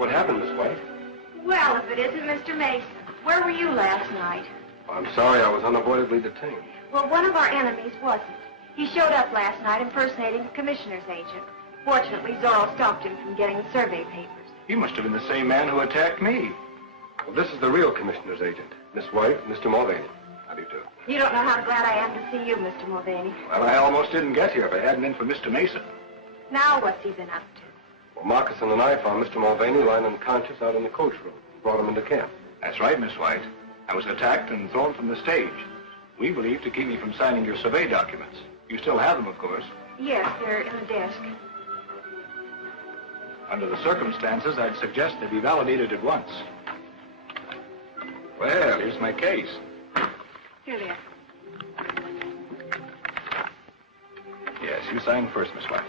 What happened, Miss White? Well, if it isn't Mr. Mason. Where were you last night? I'm sorry, I was unavoidably detained. Well, one of our enemies wasn't. He showed up last night impersonating the commissioner's agent. Fortunately, Zorro stopped him from getting the survey papers. He must have been the same man who attacked me. Well, this is the real commissioner's agent, Miss White, Mr. Mulvaney. How do you do? You don't know how glad I am to see you, Mr. Mulvaney. Well, I almost didn't get here if it hadn't been for Mr. Mason. Now what's he been up to? Well, Moccasin and I found Mr. Mulvaney lying unconscious out in the coach room. Brought him into camp. That's right, Miss White. I was attacked and thrown from the stage. We believe to keep me from signing your survey documents. You still have them, of course. Yes, they're in the desk. Under the circumstances, I'd suggest they be validated at once. Well, here's my case. Here they are. Yes, you sign first, Miss White.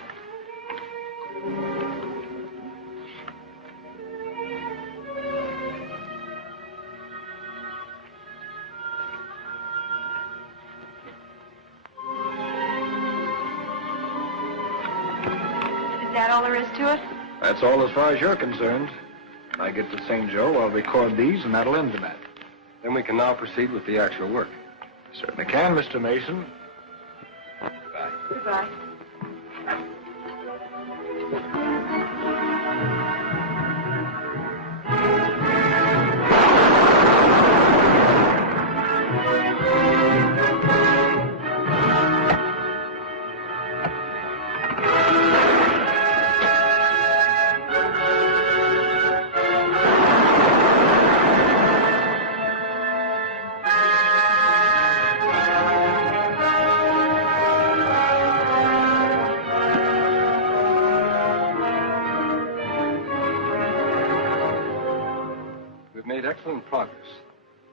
Is that all there is to it? That's all as far as you're concerned. I get to St. Joe, I'll record these, and that'll end the matter. Then we can now proceed with the actual work. Certainly can, Mr. Mason. Goodbye. Goodbye. Excellent progress.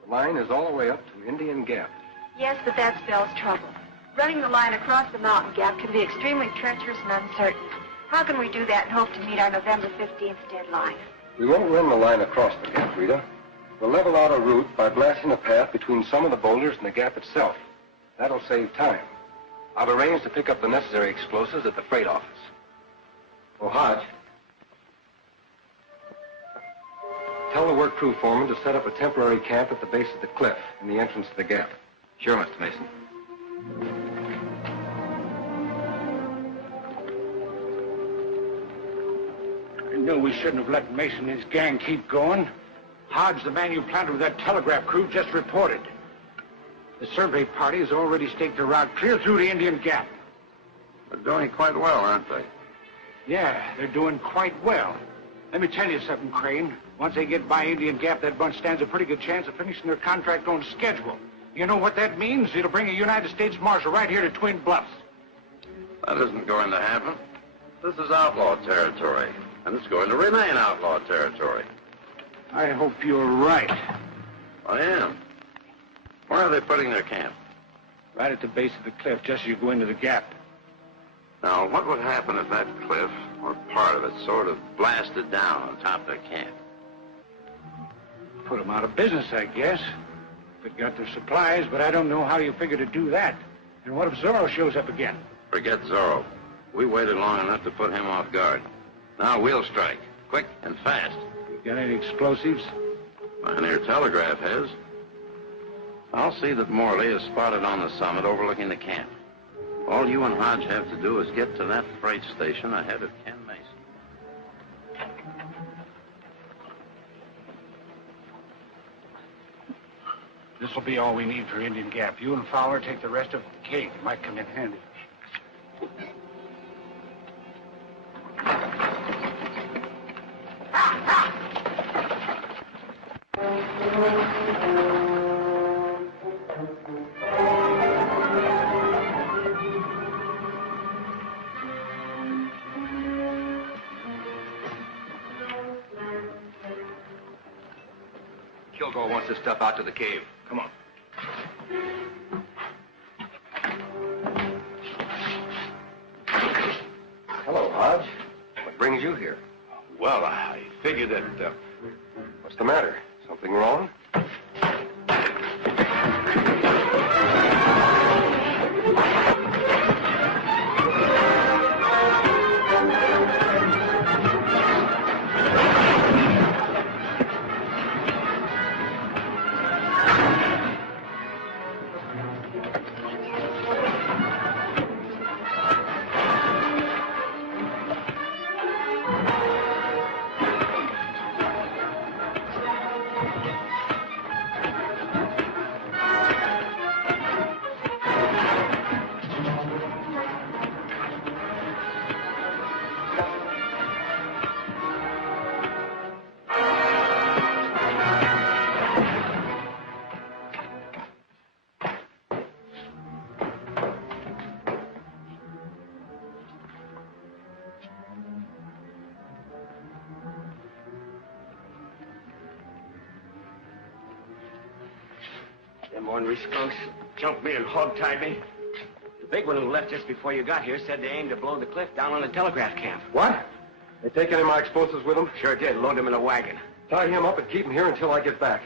The line is all the way up to Indian Gap. Yes, but that spells trouble. Running the line across the mountain gap can be extremely treacherous and uncertain. How can we do that and hope to meet our November 15th deadline? We won't run the line across the gap, Rita. We'll level out a route by blasting a path between some of the boulders and the gap itself. That'll save time. I've arranged to pick up the necessary explosives at the freight office. Oh, Hodge. Tell the work crew foreman to set up a temporary camp at the base of the cliff in the entrance to the gap. Sure, Mr. Mason. I knew we shouldn't have let Mason and his gang keep going. Hodge, the man you planted with that telegraph crew, just reported. The survey party has already staked a route clear through the Indian Gap. They're doing quite well, aren't they? Yeah, they're doing quite well. Let me tell you something, Crane. Once they get by Indian Gap, that bunch stands a pretty good chance of finishing their contract on schedule. You know what that means? It'll bring a United States Marshal right here to Twin Bluffs. That isn't going to happen. This is outlaw territory, and it's going to remain outlaw territory. I hope you're right. I am. Where are they putting their camp? Right at the base of the cliff, just as you go into the gap. Now, what would happen if that cliff, or part of it, sort of blasted down on top of their camp? Put them out of business, I guess. They've got their supplies, but I don't know how you figure to do that. And what if Zorro shows up again? Forget Zorro. We waited long enough to put him off guard. Now we'll strike, quick and fast. You got any explosives? Pioneer Telegraph has. I'll see that Morley is spotted on the summit overlooking the camp. All you and Hodge have to do is get to that freight station ahead of Ken Mason. This will be all we need for Indian Gap. You and Fowler take the rest of the cake. It might come in handy. Kilgore wants this stuff out to the cave. Come on. Hello, Hodge. What brings you here? Well, I figured that, What's the matter? Something wrong? ornery skunks. Jumped me and hog-tied me. The big one who left just before you got here said they aimed to blow the cliff down on the telegraph camp. What? They take any of my explosives with them? Sure did. Load him in a wagon. Tie him up and keep him here until I get back.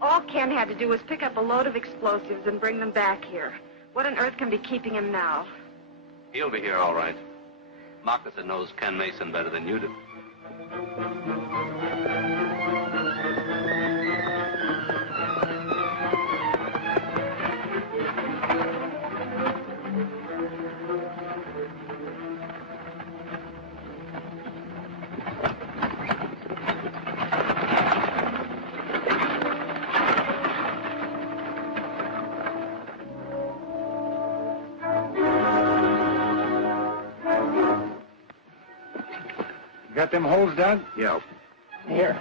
All Ken had to do was pick up a load of explosives and bring them back here. What on earth can be keeping him now? He'll be here all right. Moccasin knows Ken Mason better than you do. Got them holes dug? Yeah. Here.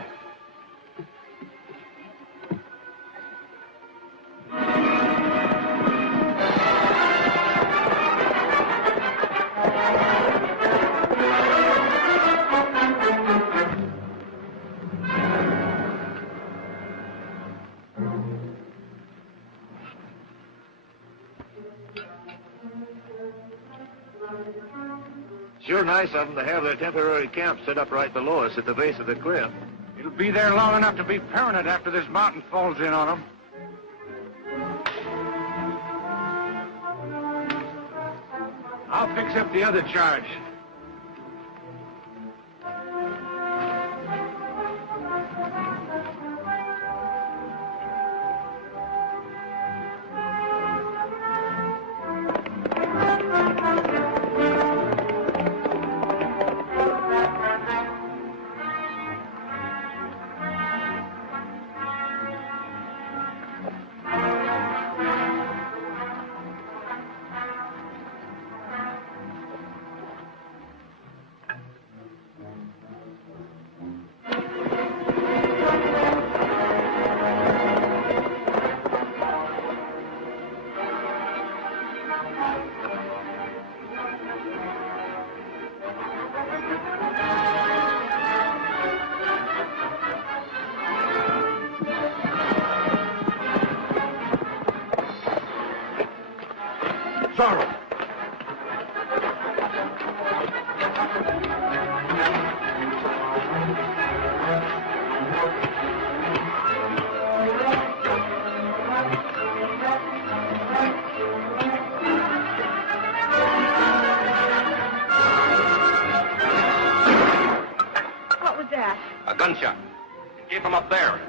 Sure nice of them to have their temporary camp set up right below us at the base of the cliff. It'll be there long enough to be permanent after this mountain falls in on them. I'll fix up the other charge. Zorro! What was that? A gunshot. It came from up there.